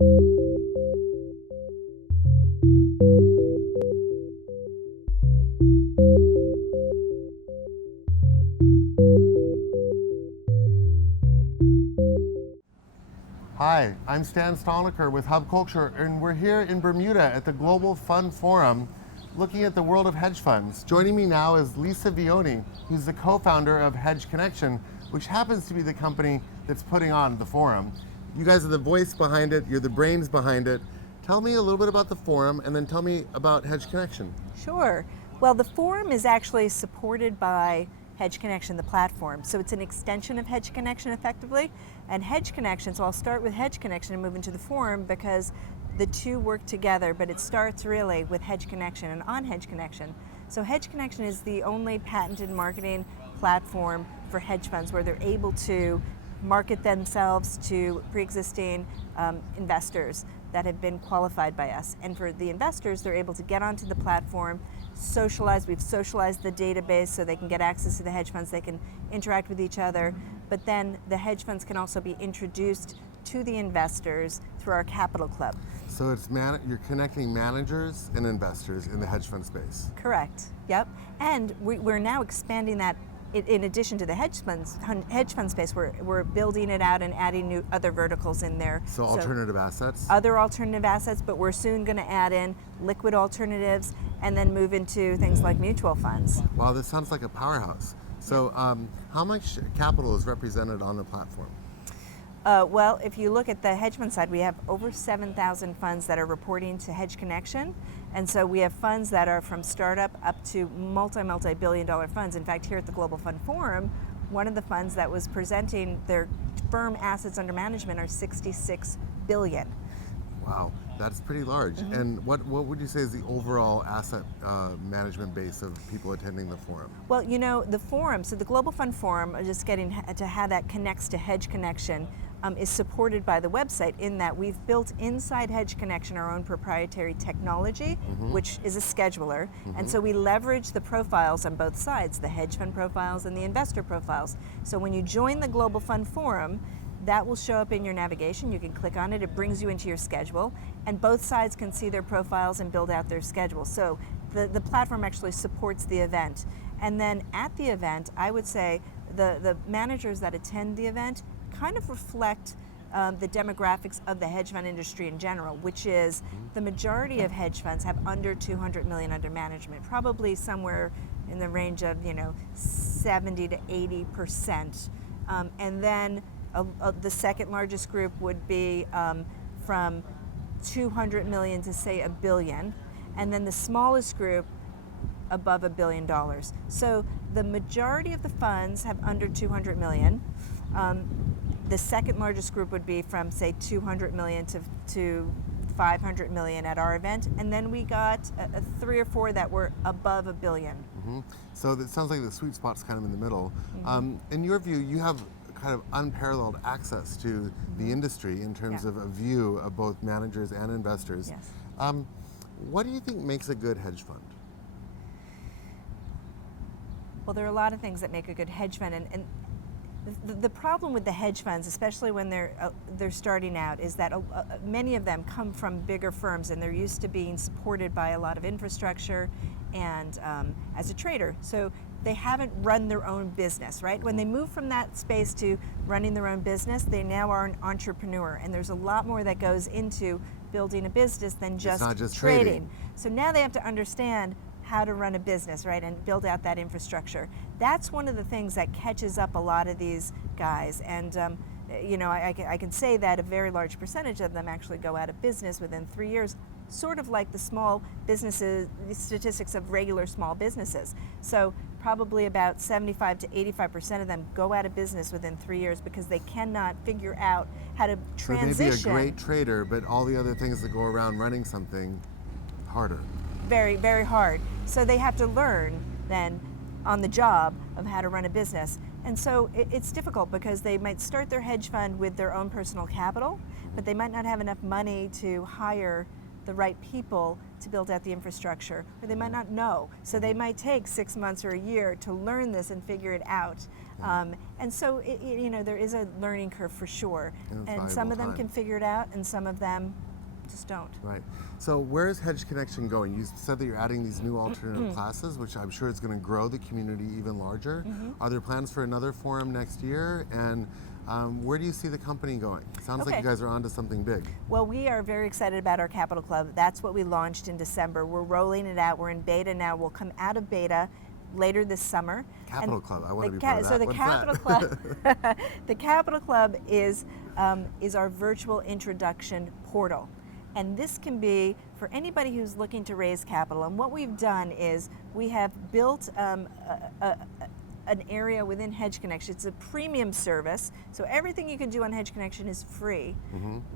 Hi, I'm Stan Stolniker with Hub Culture, and we're here in Bermuda at the Global Fund Forum looking at the world of hedge funds. Joining me now is Lisa Vioni, who's the co-founder of Hedge Connection, which happens to be the company that's putting on the forum. You guys are the voice behind it, you're the brains behind it. Tell me a little bit about the forum and then tell me about Hedge Connection. Sure. Well, the forum is actually supported by Hedge Connection, the platform. So it's an extension of Hedge Connection effectively. And Hedge Connection, so I'll start with Hedge Connection and move into the forum because the two work together, but it starts really with Hedge Connection and on Hedge Connection. So Hedge Connection is the only patented marketing platform for hedge funds where they're able to market themselves to pre-existing investors that have been qualified by us. And for the investors, they're able to get onto the platform, socialize. We've socialized the database so they can get access to the hedge funds, they can interact with each other, but then the hedge funds can also be introduced to the investors through our Capital Club. So it's you're connecting managers and investors in the hedge fund space. Correct, yep. And we're now expanding that. In addition to the hedge fund space, we're building it out and adding new other verticals in there. So alternative assets? Other alternative assets, but we're soon going to add in liquid alternatives and then move into things like mutual funds. Wow, this sounds like a powerhouse. So how much capital is represented on the platform? Well, if you look at the hedge fund side, we have over 7,000 funds that are reporting to Hedge Connection. And so we have funds that are from startup up to multi-billion dollar funds. In fact, here at the Global Fund Forum, one of the funds that was presenting their firm assets under management are 66 billion. Wow, that's pretty large. Mm-hmm. And what would you say is the overall asset management base of people attending the forum? Well, you know, the forum, so the Global Fund Forum, just getting to how that connects to Hedge Connection, is supported by the website in that we've built inside Hedge Connection our own proprietary technology, mm-hmm. which is a scheduler. Mm-hmm. And so we leverage the profiles on both sides, the hedge fund profiles and the investor profiles. So when you join the Global Fund Forum, that will show up in your navigation. You can click on it, it brings you into your schedule, and both sides can see their profiles and build out their schedule. So the platform actually supports the event. And then at the event, I would say the managers that attend the event kind of reflect the demographics of the hedge fund industry in general, which is the majority of hedge funds have under 200 million under management, probably somewhere in the range of 70 to 80%. And then the second largest group would be from 200 million to say $1 billion, and then the smallest group above $1 billion. So the majority of the funds have under 200 million. The second largest group would be from say 200 million to 500 million at our event, and then we got 3 or 4 that were above $1 billion. Mm-hmm. So it sounds like the sweet spot's kind of in the middle. Mm-hmm. In your view, you have kind of unparalleled access to mm-hmm. the industry in terms of a view of both managers and investors. Yes. What do you think makes a good hedge fund? Well, there are a lot of things that make a good hedge fund, and the problem with the hedge funds, especially when they're starting out, is that many of them come from bigger firms and they're used to being supported by a lot of infrastructure and as a trader. So they haven't run their own business, right? When they move from that space to running their own business, they now are an entrepreneur, and there's a lot more that goes into building a business than just, trading. So now they have to understand how to run a business, right, and build out that infrastructure. That's one of the things that catches up a lot of these guys, and I can say that a very large percentage of them actually go out of business within 3 years, sort of like the small businesses, the statistics of regular small businesses. So probably about 75 to 85% of them go out of business within 3 years because they cannot figure out how to transition. So they'd be a great trader, but all the other things that go around running something, harder. Very, very hard. So they have to learn then on the job of how to run a business. And so it's difficult because they might start their hedge fund with their own personal capital, but they might not have enough money to hire the right people to build out the infrastructure, or they might not know. So they might take 6 months or a year to learn this and figure it out. And so, there is a learning curve for sure. And some of them can figure it out, and some of them just don't. Right. So where is Hedge Connection going? You said that you're adding these new alternative classes, which I'm sure is going to grow the community even larger. Are there plans for another forum next year? And where do you see the company going? Sounds like you guys are onto something big. Well, we are very excited about our Capital Club. That's what we launched in December. We're rolling it out. We're in beta now. We'll come out of beta later this summer. Capital Club, I want to be part of that. So the What's Capital Club, the Capital Club is our virtual introduction portal. And this can be for anybody who's looking to raise capital. And what we've done is we have built an area within Hedge Connection. It's a premium service, so everything you can do on Hedge Connection is free.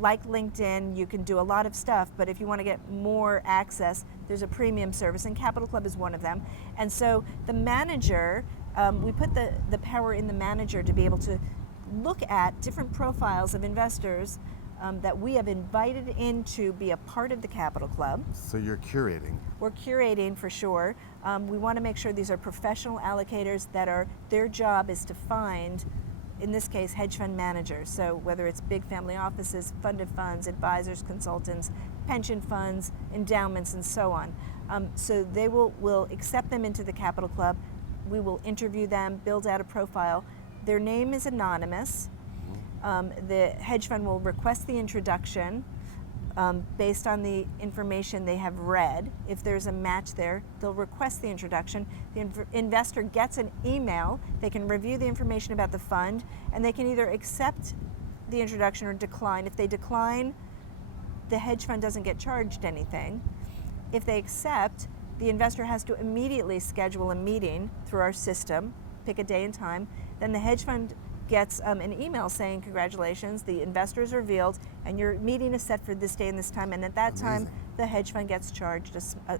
Like LinkedIn, you can do a lot of stuff, but if you want to get more access, there's a premium service, and Capital Club is one of them. And so the manager, we put the power in the manager to be able to look at different profiles of investors that we have invited in to be a part of the Capital Club. So you're curating. We're curating for sure. We want to make sure these are professional allocators that their job is to find, in this case, hedge fund managers. So whether it's big family offices, funded funds, advisors, consultants, pension funds, endowments, and so on. So they will accept them into the Capital Club. We will interview them, build out a profile. Their name is anonymous. The hedge fund will request the introduction based on the information they have read. If there's a match there, they'll request the introduction. The investor gets an email. They can review the information about the fund, and they can either accept the introduction or decline. If they decline, the hedge fund doesn't get charged anything. If they accept, the investor has to immediately schedule a meeting through our system, pick a day and time. Then the hedge fund gets an email saying, congratulations, the investor is revealed, and your meeting is set for this day and this time, and at that time, the hedge fund gets charged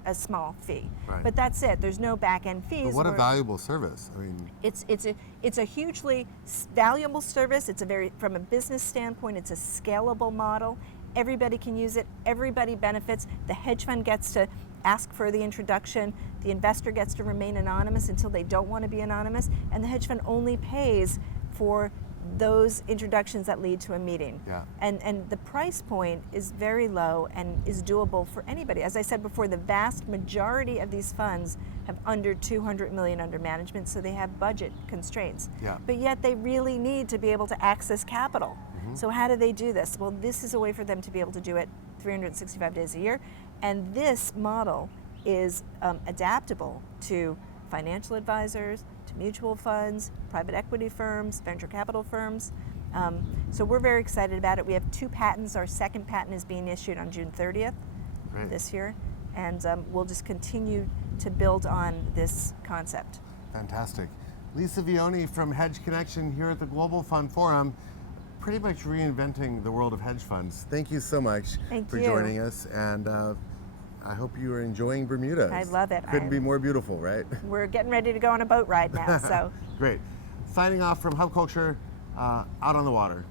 a small fee. Right. But that's it. There's no back-end fees. But what a valuable service. I mean, it's a hugely valuable service. From a business standpoint, it's a scalable model. Everybody can use it. Everybody benefits. The hedge fund gets to ask for the introduction. The investor gets to remain anonymous until they don't want to be anonymous, and the hedge fund only pays for those introductions that lead to a meeting. Yeah. And the price point is very low and is doable for anybody. As I said before, the vast majority of these funds have under 200 million under management, so they have budget constraints. Yeah. But yet they really need to be able to access capital. So how do they do this? Well, this is a way for them to be able to do it 365 days a year. And this model is adaptable to financial advisors, to mutual funds, private equity firms, venture capital firms. So we're very excited about it. We have 2 patents. Our second patent is being issued on June 30th this year. And we'll just continue to build on this concept. Fantastic. Lisa Vioni from Hedge Connection here at the Global Fund Forum, pretty much reinventing the world of hedge funds. Thank you so much for joining us. And I hope you are enjoying Bermuda. I love it. Couldn't be more beautiful, right? We're getting ready to go on a boat ride now. So Great. Signing off from Hub Culture, out on the water.